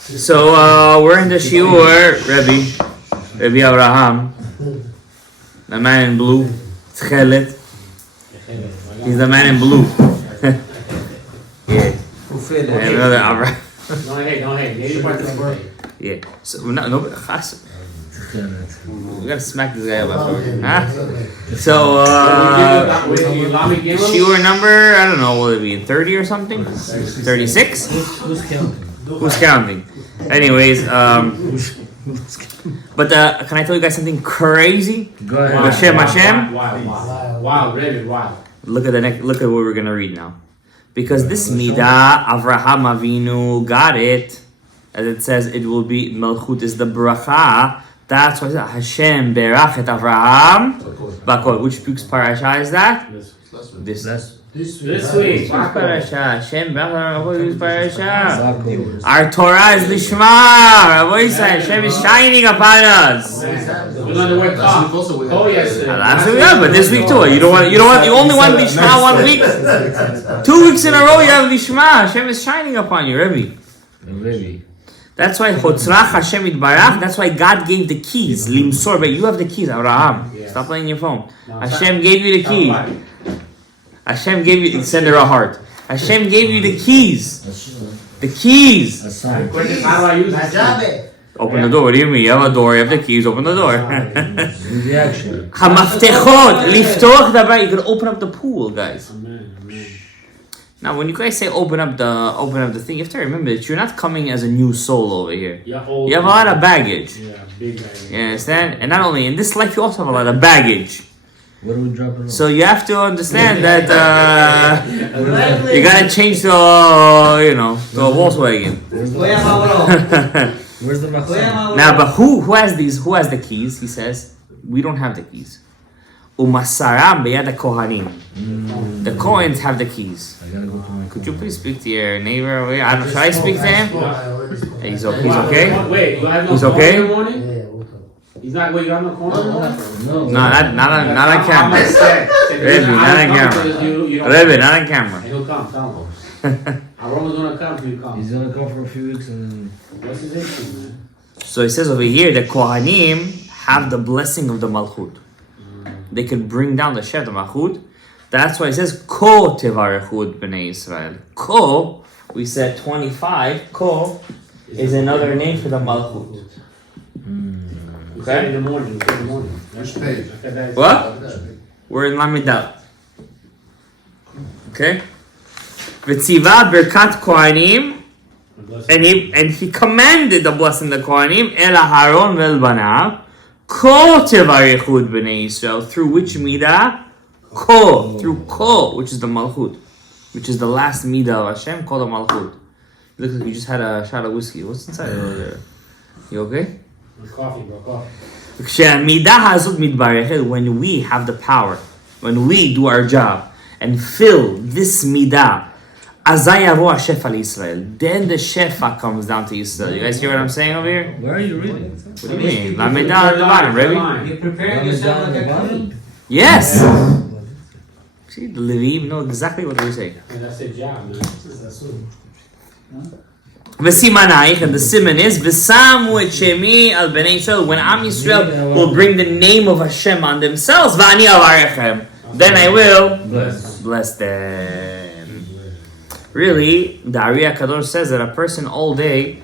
So we're in the shiur, Rabbi Abraham, the man in blue. Tchelet. He's the man in blue. Yeah. Another Abraham. Don't hate. Yeah. So we're not nobody. We gotta smack this guy up afterwards. Huh? So shiur number, I don't know, will it be 30 or something? 36? Who's counting? Anyways, but can I tell you guys something crazy? Go ahead. Hashem. Wow, really, wow. Look at what we're gonna read now, because this midah Avraham Avinu got it, as it says, it will be Malchut is the bracha. That's why it says Hashem berach et Avraham bakol. Which week's parasha is that? This week. Parasha. Hashem berach et parasha. Our Torah is lishma. Rabbi said Hashem is shining upon us. But this week too. You only want lishma 1 week. 2 weeks in a row you have lishma. Hashem is shining upon you, Rabbi. That's why Hotzrach Hashem Itbarach. That's why God gave the keys. Limsor, but you have the keys, Abraham. Stop playing your phone. Hashem gave you the key. Hashem gave you. Send her a heart. Hashem gave you the keys. The keys. How do I use it? Open the door. What do you mean? You have a door. You have the keys. Open the door. Hamaftechot liftoch davar. You can open up the pool, guys. Now, when you guys say open up the thing, you have to remember that you're not coming as a new soul over here. You have a lot of baggage. Yeah, big baggage. You understand? And not only in this life, you also have a lot of baggage. What are we dropping off? So you have to understand that you gotta change to a Volkswagen. Where's the machzor? Now, but who has these? Who has the keys? He says we don't have the keys. Umasaram beyad kohanim. The Kohens have the keys. I gotta go to my Could you please speak to your neighbor over here? Should I speak to him? He's okay. Wait, you have no He's corner okay? in the morning? He's not. Wait, you have no corner in the morning? No, not on camera. Rebbe, not on camera. Rebbe, not on camera. He'll come. Tell him. Aroma's gonna come if you come. He's gonna come for a few weeks and then. What's his issue, man? So he says over here, the Kohanim have the blessing of the Malchut. They can bring down the Shem, the Malchut. That's why it says Ko tevarechut b'nei Israel. Ko, we said 25. Ko is another name for the Malchut. Okay. In the morning. Which page? What? We're in Lamidal. Okay. V'tziva berkat Kohanim, and he commanded the blessing of the Kohanim el Aharon ve'el banav. Ko tevarechut b'nei Israel, through which midah? Ko, through Ko, which is the Malchut, which is the last midah of Hashem, called the Malchut. You look like you just had a shot of whiskey. What's inside over there? You okay? Coffee, bro, coffee. When we have the power, when we do our job and fill this midah, then the shefa comes down to Israel. You guys hear what I'm saying over here? Where are you reading? What do you mean? Lameda at the bottom, Rebbe? You're preparing yourself like a queen. Yes! See, the Levim know exactly what they're saying. That's their job, man. V'simanaich, and the simon is v'samu et shemi al bnei Yisrael. When Am Yisrael will bring the name of Hashem on themselves, v'ani avarechem, then I will bless them. Really, the Ari HaKadosh says that a person all day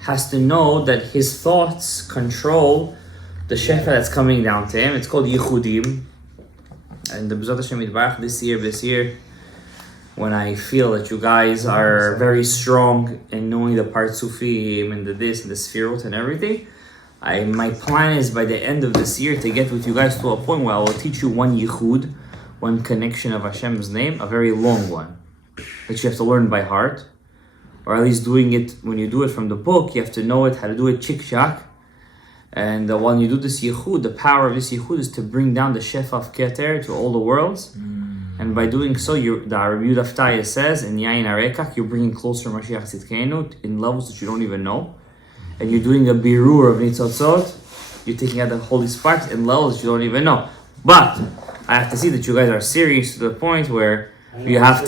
has to know that his thoughts control the shefa that's coming down to him. It's called Yichudim. And the B'ezrat Hashem Yitbarach this year, when I feel that you guys are very strong in knowing the Partsufim and the this and the Sfirot and everything, my plan is by the end of this year to get with you guys to a point where I will teach you one Yichud, one connection of Hashem's name, a very long one, that you have to learn by heart, or at least doing it, when you do it from the book, you have to know it, how to do it chik-chak. And when you do this Yichud, the power of this Yichud is to bring down the Shefa of Keter to all the worlds. And by doing so, the Rabbi Yudaftaya says, in Yain Arekach, you're bringing closer Mashiach Tzidkenu in levels that you don't even know. And you're doing a birur of Nitzotzot, you're taking out the holy sparks in levels that you don't even know. But I have to see that you guys are serious to the point where you have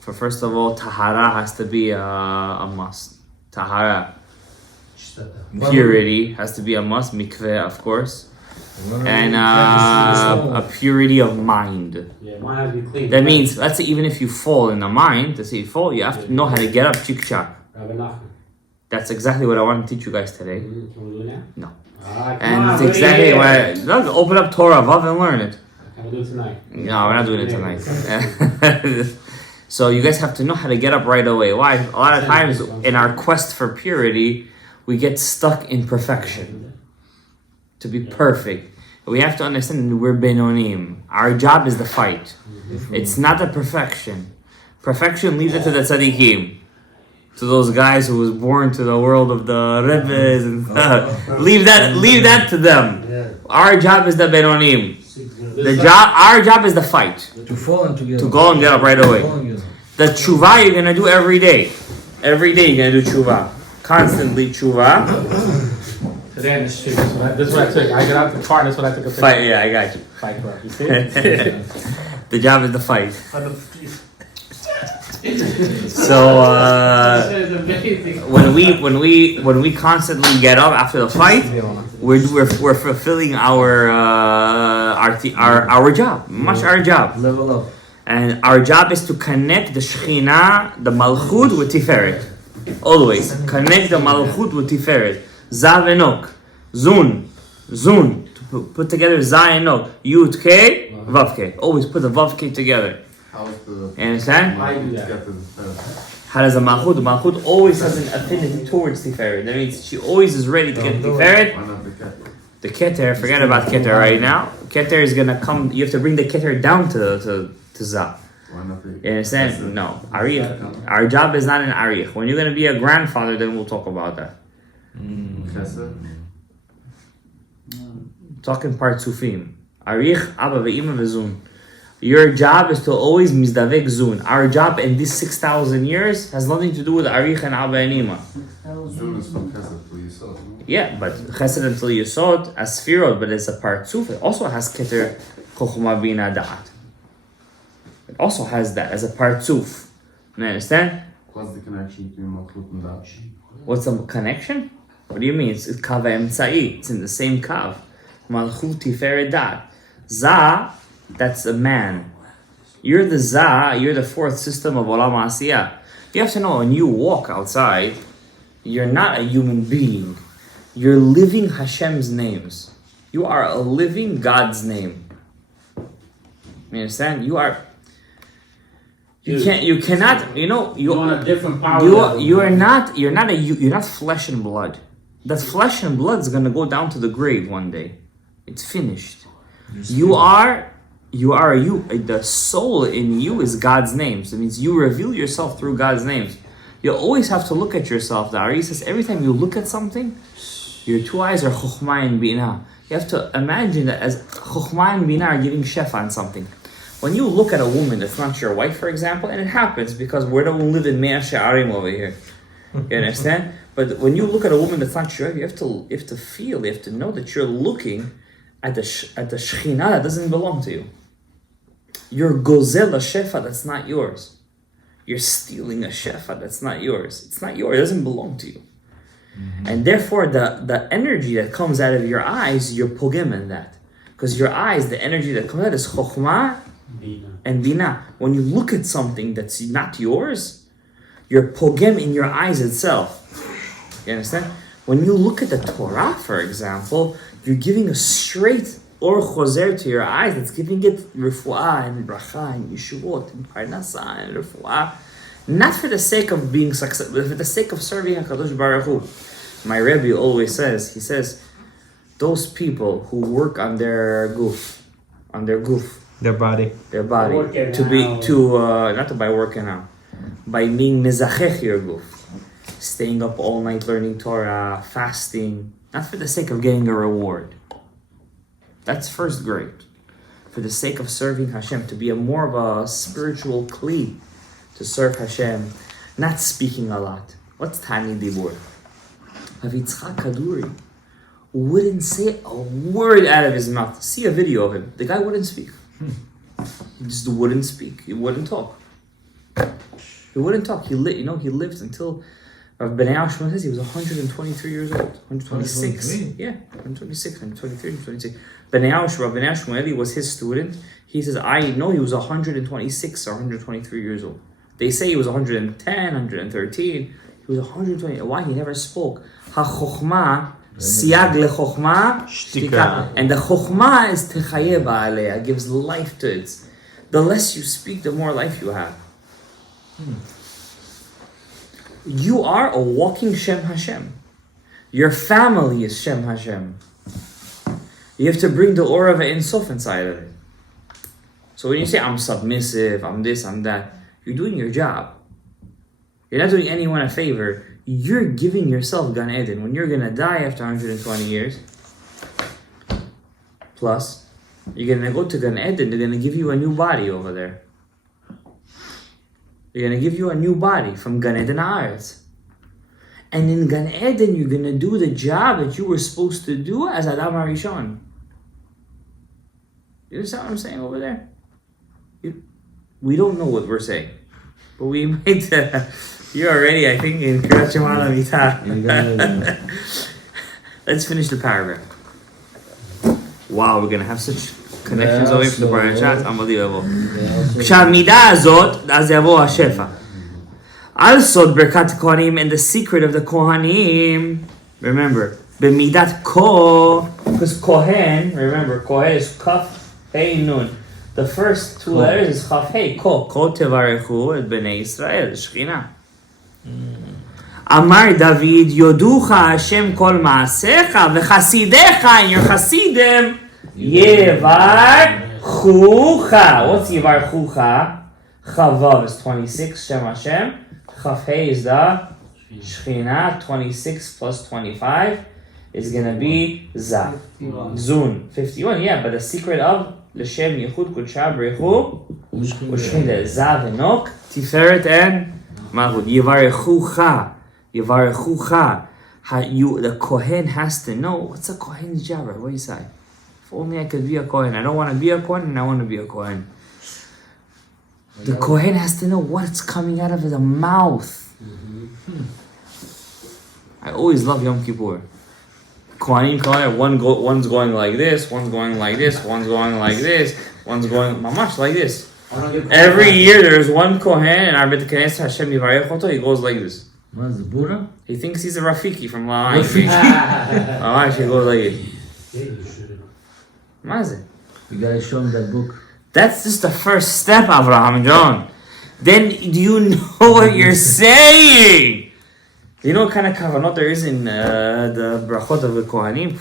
first of all, Tahara has to be a must. tahara, purity has to be a must, mikveh, of course, and a purity of mind. Yeah, mine has to be clean. That means, let's say, even if you fall in the mind, to say you fall, you have to know how to get up, chik-chak. Rabbi Nachman. That's exactly what I want to teach you guys today. Can we do it now? No. Come And on, it's do it exactly here. why. Look, open up Torah, Vav, and learn it. Can we do it tonight? No, we're not doing it tonight. So you guys have to know how to get up right away. Why? A lot of times in our quest for purity, we get stuck in perfection. To be perfect. We have to understand we're Benonim. Our job is the fight. It's not the perfection. Perfection, leave it to the tzaddikim. To those guys who was born to the world of the Rebbes and leave that to them. Our job is the Benonim. Our job is the fight. To fall and to get To up. go and get up right away. Fall and get up. The tshuva you're gonna do every day. Every day you're gonna do tshuva. Constantly tshuva. Today in the street. This is what I took. I got out the car. That's what I took a picture. Fight, yeah, I got you. Fight club. You see? The job is the fight. So when we constantly get up after the fight, we're fulfilling our job, much our job, Level up. and our job is to connect the Shekhinah, the Malchut with Tiferet. Always connect the Malchut with Tiferet. Zav and Ok, Zun. To put together Zai and Ok, Yud K, Vav K. Always put the Vav K together. You understand? I do that. How does the Malchut always has an affinity towards Tiferet. That means she always is ready to get Tiferet. The Keter, forget about Keter right now. Keter is gonna come. You have to bring the Keter down to Zah. You understand? No. Arich. Our job is not in Arich. When you're gonna be a grandfather, then we'll talk about that. Talking part Sufim. Arich, Abba ve'ima ve'zun. Your job is to always mizdavek zun. Our job in these 6,000 years has nothing to do with Arich and Abba and Ima. Yeah, but Chesed until Yesod as Sfirot, but it's a part Suf. It also has Keter Chokhmah Bina Da'at. It also has that as a part Suf. You understand? What's the connection between Malchut and Da'at? What's the connection? What do you mean? It's Kav Emtzai. It's in the same Kav. Malchut Tiferet Da'at. Zah, that's a man. You're the Zah, you're the fourth system of Olam Asiyah. You have to know, when you walk outside, you're not a human being. You're living Hashem's names. You are a living God's name. You understand? You are. You cannot. You're on a different power level. You're not flesh and blood. That flesh and blood is gonna go down to the grave one day. It's finished. You are. The soul in you is God's names. It means you reveal yourself through God's names. You always have to look at yourself. The Ari says every time you look at something, your two eyes are Chokhmah and Bina. You have to imagine that as Chokhmah and Bina are giving Shef on something. When you look at a woman that's not your wife, for example, and it happens because we don't live in Mea She'arim over here. You understand? But when you look at a woman that's not your wife, you have to feel, you have to know that you're looking at the Shekhinah that doesn't belong to you. You're gozel a shefa that's not yours. You're stealing a shefa that's not yours. It's not yours. It doesn't belong to you. Mm-hmm. And therefore, the energy that comes out of your eyes, you're pogem in that. Because your eyes, the energy that comes out is chokhmah and bina. When you look at something that's not yours, you're pogem in your eyes itself. You understand? When you look at the Torah, for example, you're giving a straight or choser to your eyes that's giving it refuah and bracha and yeshuvot and parnasa and refuah, not for the sake of being successful, but for the sake of serving HaKadosh Baruch Hu. My Rebbe always says, he says, those people who work on their goof, Their body. not by working out, by being mezachech your goof, staying up all night learning Torah, fasting, not for the sake of getting a reward. That's first grade. For the sake of serving Hashem, to be more of a spiritual kli, to serve Hashem, not speaking a lot. What's Tani Dibur? Yitzchak Kaduri wouldn't say a word out of his mouth. See a video of him. The guy wouldn't speak. He just wouldn't speak. He wouldn't talk. He lived until Rav Benayah Shmuel says he was 123 years old. 126. 123? Yeah, 126, 123, 126. Rav Benayah Shmueli was his student. He says, I know he was 126 or 123 years old. They say he was 110, 113. He was 120. Why? He never spoke. Ha-chokhmah, siyag le-chokhmah, shtika. And the chokhmah is techayeh ba'aleh, gives life to it. The less you speak, the more life you have. You are a walking Shem Hashem. Your family is Shem Hashem. You have to bring the Orah of Ein Sof inside of it. So when you say, I'm submissive, I'm this, I'm that, you're doing your job. You're not doing anyone a favor. You're giving yourself Gan Eden. When you're going to die after 120 years, plus, you're going to go to Gan Eden, they're going to give you a new body over there. They're going to give you a new body from Gan Eden Haaretz. And in Gan Eden, you're going to do the job that you were supposed to do as Adam HaRishon. You understand what I'm saying over there? We don't know what we're saying. But we might... you're already, I think, in Kriyat Shema L'Mitah. Let's finish the paragraph. Wow, we're going to have such connections away from the parashat. It's unbelievable. כשהמידה הזאת, אז יבוא השפע. על סוד ברכת כהנים and the secret of the Kohanim. Remember, במידת ko, because Kohen, remember, Kohen is Kaf, Hey, Nun. The first two letters is Chaf, Hey, Ko. Ko tevarechu et bnei Yisrael, Shechina. אמר דוד, יודוך השם כל מעשיך וחסידיך, and your Hasidim, Yevarchucha. What's Yevarchucha? Chavav is 26, Shem Hashem. Chaf Hey is the Shechina, 26 plus 25 is going to be Zav. Zun, 51, yeah, but the secret of L'Shem Yechud Kudsha B'Rechu U'Shechina, Zav and Nok, Tiferet and Malchut. Yevarchucha. Yevarchucha. The Kohen has to know, what's a Kohen's job, right? What do you say? If only I could be a Kohen. I don't want to be a Kohen, and I want to be a Kohen. The Kohen has to know what's coming out of his mouth. I always love Yom Kippur. Kohanim come out, one's going like this, one's going like this, one's going like this, one's going mamash like this. Every year there's one Kohen, and our Bet Knesset Hashem Yivarech Oto, he goes like this. What's the Buddha? He thinks he's a Rafiki from La'ayin. Mamash, he goes like this. What is it? You gotta show him that book. That's just the first step, Avraham John. Then do you know what you're saying? You know what kind of kavanot there is in the brachot of the Kohanim?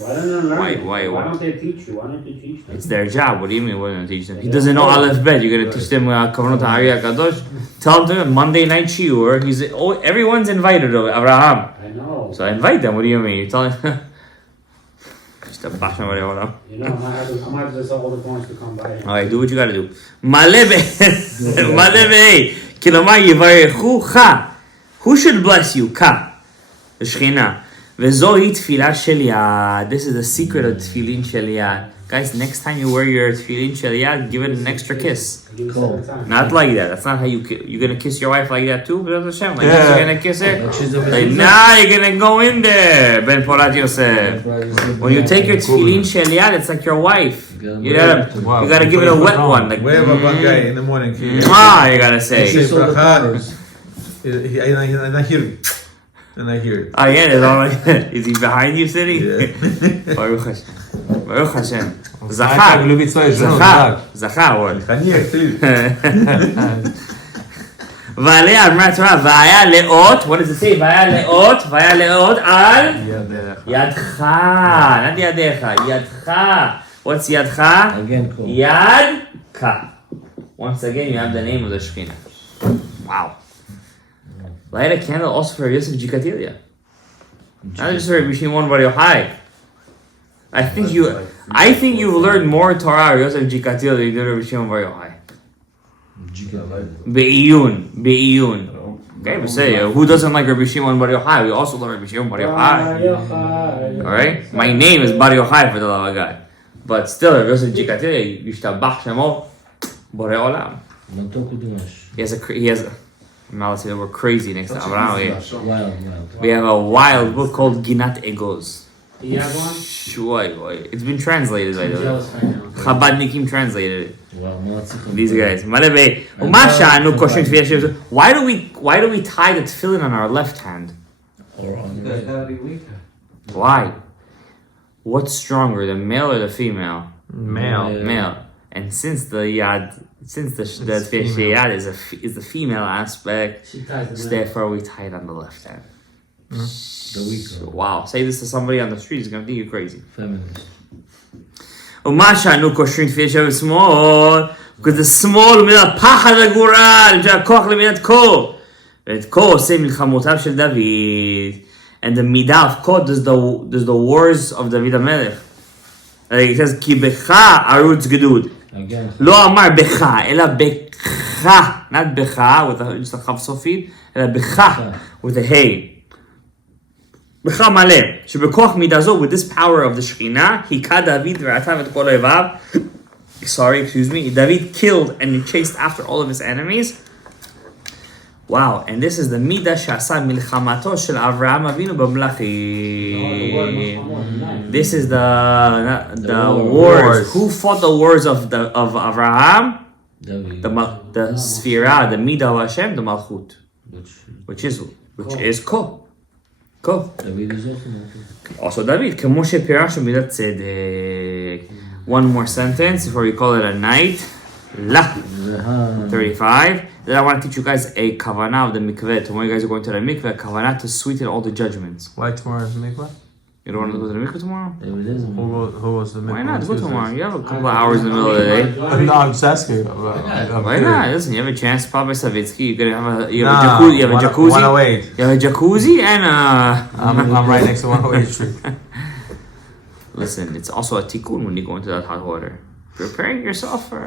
Why don't they learn? Why don't they teach you? Why don't they teach them? It's their job. What do you mean we're going to teach them? He doesn't know Aleph Bet. You're going to teach them kavanot Hari HaKadosh? Tell them Monday night shiur. Everyone's invited over, Avraham. I know. So invite them. What do you mean? You're telling just a bash over there. You know, I might have to tell all the points to come by. Alright, do what you got to do. Malebe. Kilomar yivarechucha. Who should bless you? Ka. The Shechina. V'zohi tefillah shel yad. This is the secret of tefillin shel yad. Guys, next time you wear your tefillin shel yad, give it an extra kiss. Cool. Not like that. That's not how you're gonna kiss your wife like that too. But Hashem, like this, you're gonna kiss her. Like nah, you're gonna go in there. Ben Porat Yosef. When you take your tefillin shel yad, it's like your wife. You gotta give it a wet one. Like we have a bad guy in the morning. You gotta say. And I hear it. And I hear it. Oh yeah, it's all like that. Is he behind you sitting? Yeah. Baruch Hashem. Baruch Hashem. Zachar. Zachar. What? V'alei Amar Torah. V'aya leot. What does it say? V'aya leot. V'aya leot al yadcha. Not yadecha. Yadcha. What's yadcha? Again, cool. Yadcha. Once again, you have the name of the Shekhinah. Wow. Light a candle also for Yosef Jikatilia. Not just for Shimon Bar Yochai. I think you've learned more Torah or Yosef Jikatilia than you did with Shimon Bar Yochai. Be'iyun. Okay, but say, who doesn't like Rabbi Shimon Bar Yochai? We also love Rabbi Shimon Bar Yochai. Alright? My name is Bar Yochai for the love of God. But still, Yosef Jikatilia, Yishtabach Shemo, Borei Olam. He has a Malice, we're crazy next to Abraham. Wild. We have a wild book called Ginat Egos. You have one? It's been translated by I'm the way. jealous right now. Chabadnikim translated it. Wow, These guys. Why do we tie the tefillin on our left hand? Or on Because that'll be weaker. Why? What's stronger, the male or the female? Male. Male. And since the yad, since the female. yad is the female aspect, She ties the so left. therefore we tie it on the left hand. the weaker. Wow. Say this to somebody on the street, he's gonna think you're crazy. Feminist. ומה שאנו קושרים תפילין שם בשמאל, because the small מידת פחד הגורל, למשל הכוח למידת כה, ואת כה עושה מלחמותיו של דוד, and the מידה of כה does the wars of דוד המלך. Like it says, כי בך ערוץ גדוד. Again. לא אמר בך, אלא בך, not בך, with just a כף סופית, אלא בך, with a hay. בך מלא, שבכוח מידה זו, with this power of the שכינה, היכה דוד ורעתיו את כל אויביו, David killed and chased after all of his enemies. Wow, and this is the מידה שעשה מלחמתו של אברהם אבינו במלאכים. This is the wars. Who fought the wars of Abraham? David. The Sphira, the Midah of Hashem, the Malchut, which is Ko. David is Also David, כמו שפירשנו מידת צדק. One more sentence before we call it a night. La 35. Then I want to teach you guys a kavanah of the mikveh. Tomorrow you guys are going to the mikveh, kavanah to sweeten all the judgments. Why tomorrow is mikvah? You don't want to go to the mikveh tomorrow? Who goes to the mikvah? Why not? on Go Tuesdays? tomorrow. You have a couple of hours in the middle of the day. No, I'm just asking. Why not? Listen, you have a chance. Papa Savitsky, you're gonna have a Nah, jacuzzi. You have a jacuzzi. 108. You have a jacuzzi and I'm right next to 108 Street. Listen, it's also a tikkun when you go into that hot water. Preparing yourself for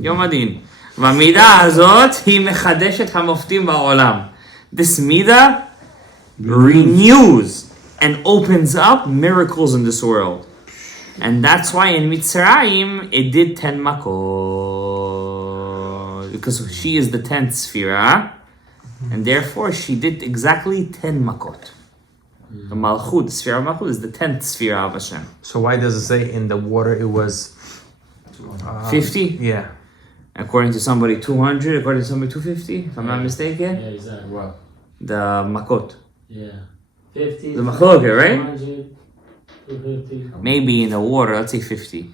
יום הדין. והמידה הזאת היא מחדשת המופתים בעולם. This מידה renews and opens up miracles in this world. And that's why in Mitzrayim it did 10 makot. Because she is the 10th sphira. And therefore she did exactly 10 makot. The Malchut, the Sphira of Malchut, is the 10th Sphira of Hashem. So why does it say in the water it was 50? Yeah. According to somebody 200, according to somebody 250, if I'm not mistaken. Yeah, exactly. What? The Makot. Yeah. 50. The Machloket, right? 200, 250. Maybe in the water, let's say 50.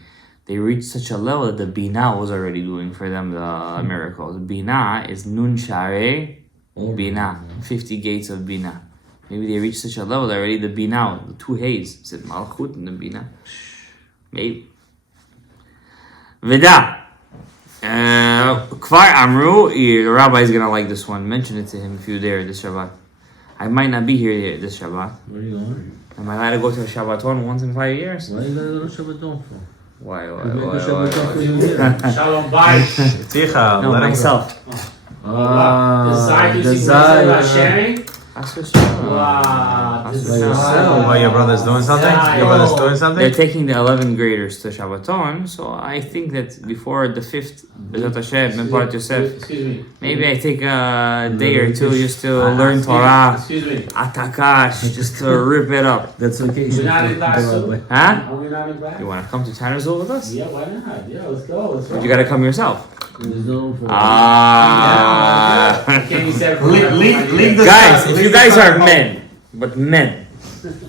They reached such a level that the Binah was already doing for them the miracles. Binah is Nun Sharei Binah. 50 gates of Binah. Maybe they reached such a level that already the Binah, the two hays, is it Malchut and the Binah? Maybe. Veda. Kvar Amru, the rabbi is gonna like this one. Mention it to him if you're there this Shabbat. I might not be here this Shabbat. Where are you going? Am I allowed to go to a Shabbaton once in 5 years? Why you gotta go to Shabbaton for? Why? We make a Shabbaton for you here. Shalom, bye. Ticha, No, let him myself. The Zayt you see sharing? Ask yourself. Wow. Ask This is yourself. Why your brother's doing something? Yeah, Your brother's doing They're something? taking the 11th graders to Shabbaton, so I think that before the 5th, Bezat Hashem, Mempat Yosef, Excuse me. maybe I take a day or two just to learn Torah, Excuse me. Atakash, just to rip it up. That's vacation. We're not in class, Rabbi. too? Huh? Are we not in class? You want to come to Tannersville with us? Yeah, why not? Yeah, let's go. Let's go. But you gotta come yourself. There's no room for Can you set Leave the Guys, if you guys are men, but men,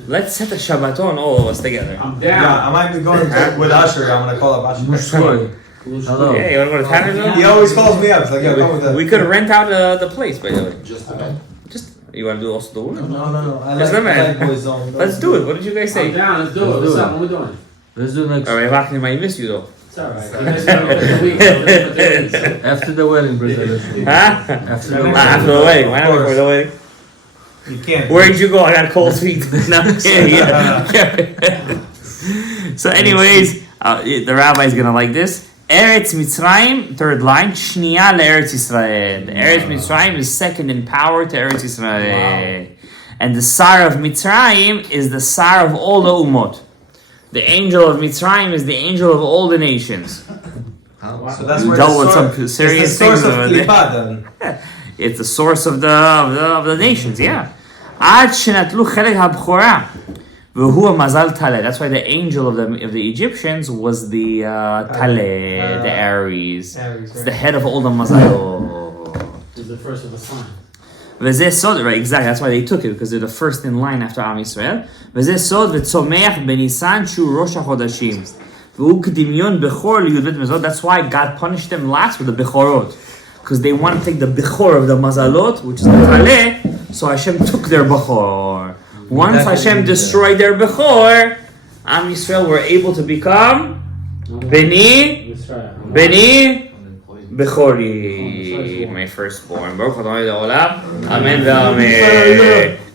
let's set a Shabbaton, all of us together. I'm Yeah, down. I might be going with Usher. I'm gonna call up Usher. Mushroy. Hello. Yeah, you wanna go to Tannersville? He always calls me up. It's like, yo, come with We that. could rent out the place, by the way. Just a bit. Just, you wanna do also the women? No. I Just like, the man. boys zone. Let's do it. What did you guys I'm say? down. Let's do it. Let's do What's it. up? What we doing? Let's do next Alright, Vakni might miss you though. It's alright. You guys are for 3 weeks. I'll do it for 3 weeks. after the wedding, Brazil. Huh? After the After the wedding. Why not before the wedding? You can't. Where'd you go? I got cold feet. No, yeah. So anyways, the rabbi is gonna like this. Eretz Mitzrayim, third line, Shniya le'Eretz Yisrael. Eretz Mitzrayim is second in power to Eretz Yisrael. And the Sar of Mitzrayim is the Sar of all the Ummot. The angel of Mitzrayim is the angel of all the nations. So that's You where dealt the with source, some serious it's the source things of over there. Klippa then. It's the source of the nations, yeah. עד שנטלו חלק הבכורה. והוא המזל טלה. That's why the angel of the Egyptians was the Taleh, the Aries. It's the head of all the mazalot. It's the first of the sign. וזה סוד, right, exactly, that's why they took it, because they're the first in line after עם ישראל. וזה סוד וצומח בניסן שהוא ראש החודשים. והוא כדמיון בכור לי"ב מזלות. That's why God punished them last with the בכורות. Because they want to take the bechor of the mazalot, which is the taleh, so Hashem took their bechor. Once Hashem destroyed their bechor, Am Yisrael were able to become Beni Bechori, my firstborn. Baruch Adonai Le'olam. Amen ve'amen.